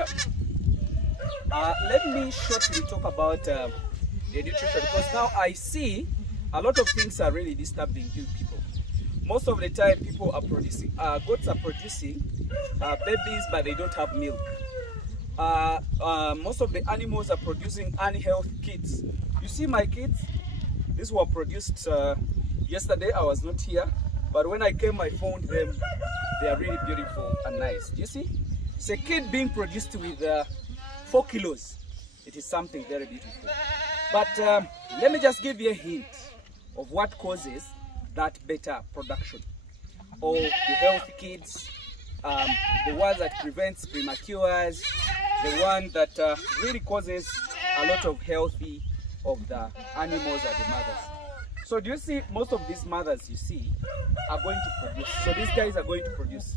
Yeah. Let me shortly talk about the nutrition, because now I see a lot of things are really disturbing you people. Most of the time, people are producing, goats are producing babies, but they don't have milk. Most of the animals are producing unhealthy kids. You see my kids? These were produced yesterday. I was not here, but when I came, I found them. They are really beautiful and nice. Do you see? It's a kid being produced with 4 kilos. It is something very beautiful. But let me just give you a hint of what causes that better production. Or the healthy kids, the ones that prevents prematures, the one that really causes a lot of healthy of the animals or the mothers. So do you see most of these mothers you see are going to produce. So these guys are going to produce.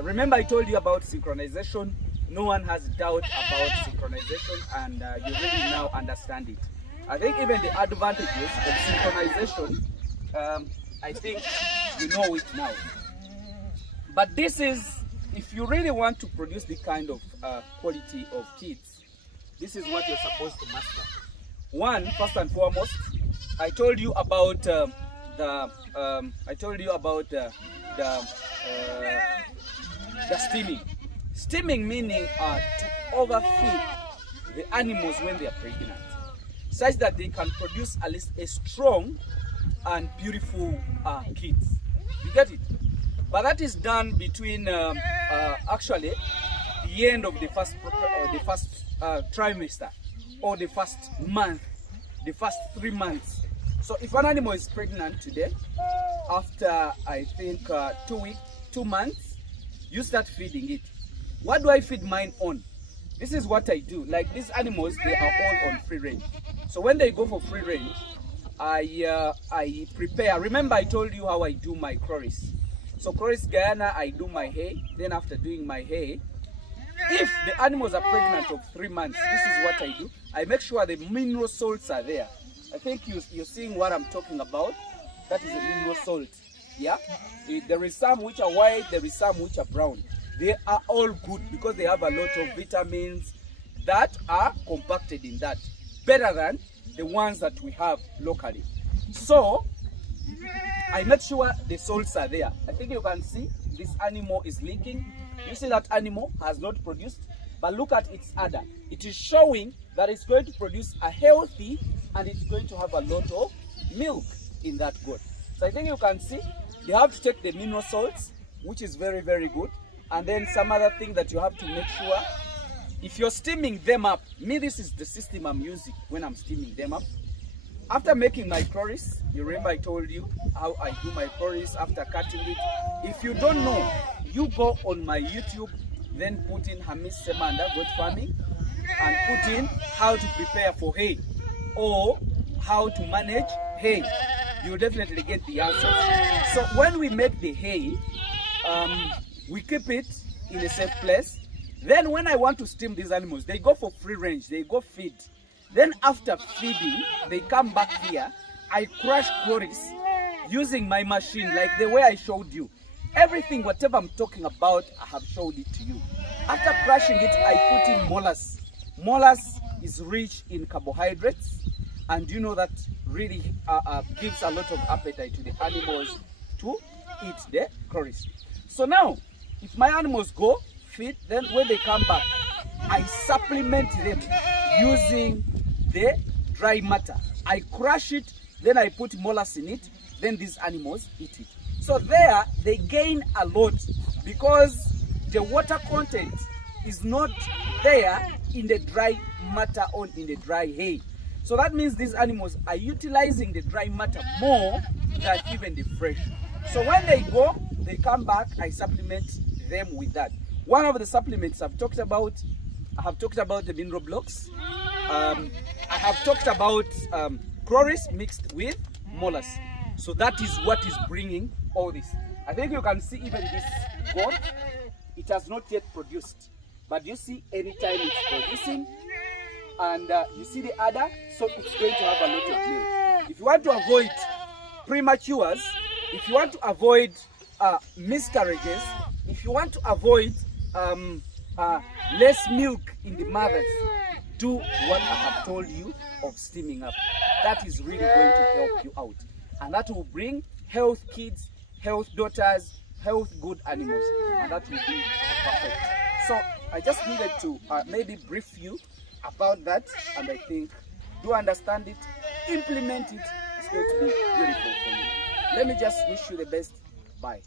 Remember I told you about synchronization. No one has doubt about synchronization, and you really now understand it. I think even the advantages of synchronization, I think you know it now. But this is, if you really want to produce the kind of quality of kids, this is what you're supposed to master. One, first and foremost, I told you about the steaming. Steaming meaning to overfeed the animals when they are pregnant, such that they can produce at least a strong and beautiful kids. You get it? But that is done between actually the end of the first trimester, or the first month, the first 3 months. So if an animal is pregnant today, after I think 2 months, you start feeding it. What do I feed mine on? This is what I do. Like these animals, they are all on free range. So when they go for free range, I prepare. Remember I told you how I do my chloris. So chloris Guyana, I do my hay. Then after doing my hay, if the animals are pregnant of 3 months, this is what I do. I make sure the mineral salts are there. I think you're seeing what I'm talking about. That is a mineral salt. Yeah? There is some which are white, there is some which are brown. They are all good because they have a lot of vitamins that are compacted in that. Better than the ones that we have locally. So, I make sure the salts are there. I think you can see this animal is leaking. You see that animal has not produced, but look at its udder. It is showing that it's going to produce a healthy, and it's going to have a lot of milk in that goat. So I think you can see you have to take the mineral salts, which is very, very good. And then some other thing that you have to make sure, if you're steaming them up, this is the system I'm using when I'm steaming them up. After making my chloris, you remember I told you how I do my chloris after cutting it. If you don't know, you go on my YouTube, then put in Hamiisi goat farming, and put in how to prepare for hay or how to manage hay. You'll definitely get the answer. So when we make the hay, we keep it in a safe place. Then when I want to steam these animals, they go for free range, they go feed. Then after feeding, they come back here. I crush chloris using my machine, like the way I showed you. Everything, whatever I'm talking about, I have showed it to you. After crushing it, I put in molasses. Molasses is rich in carbohydrates, and you know that really gives a lot of appetite to the animals to eat the chloris. So now, if my animals go feed, then when they come back, I supplement them using the dry matter. I crush it, then I put molasses in it, then these animals eat it. So there, they gain a lot because the water content is not there in the dry matter or in the dry hay. So that means these animals are utilizing the dry matter more than even the fresh. So when they go, they come back, I supplement them with that. One of the supplements I've talked about, I have talked about the mineral blocks. I have talked about chloris mixed with molasses. So that is what is bringing all this. I think you can see even this goat, it has not yet produced. But you see anytime it's producing, and you see the udder, so it's going to have a lot of milk. If you want to avoid prematures, if you want to avoid miscarriages, if you want to avoid less milk in the mothers, do what I have told you of steaming up. That is really going to help you out, and that will bring health kids, health daughters, health good animals, and that will be perfect. So I just needed to maybe brief you about that, and I think do understand it, implement it. It's going to be beautiful for you. Let me just wish you the best. Bye.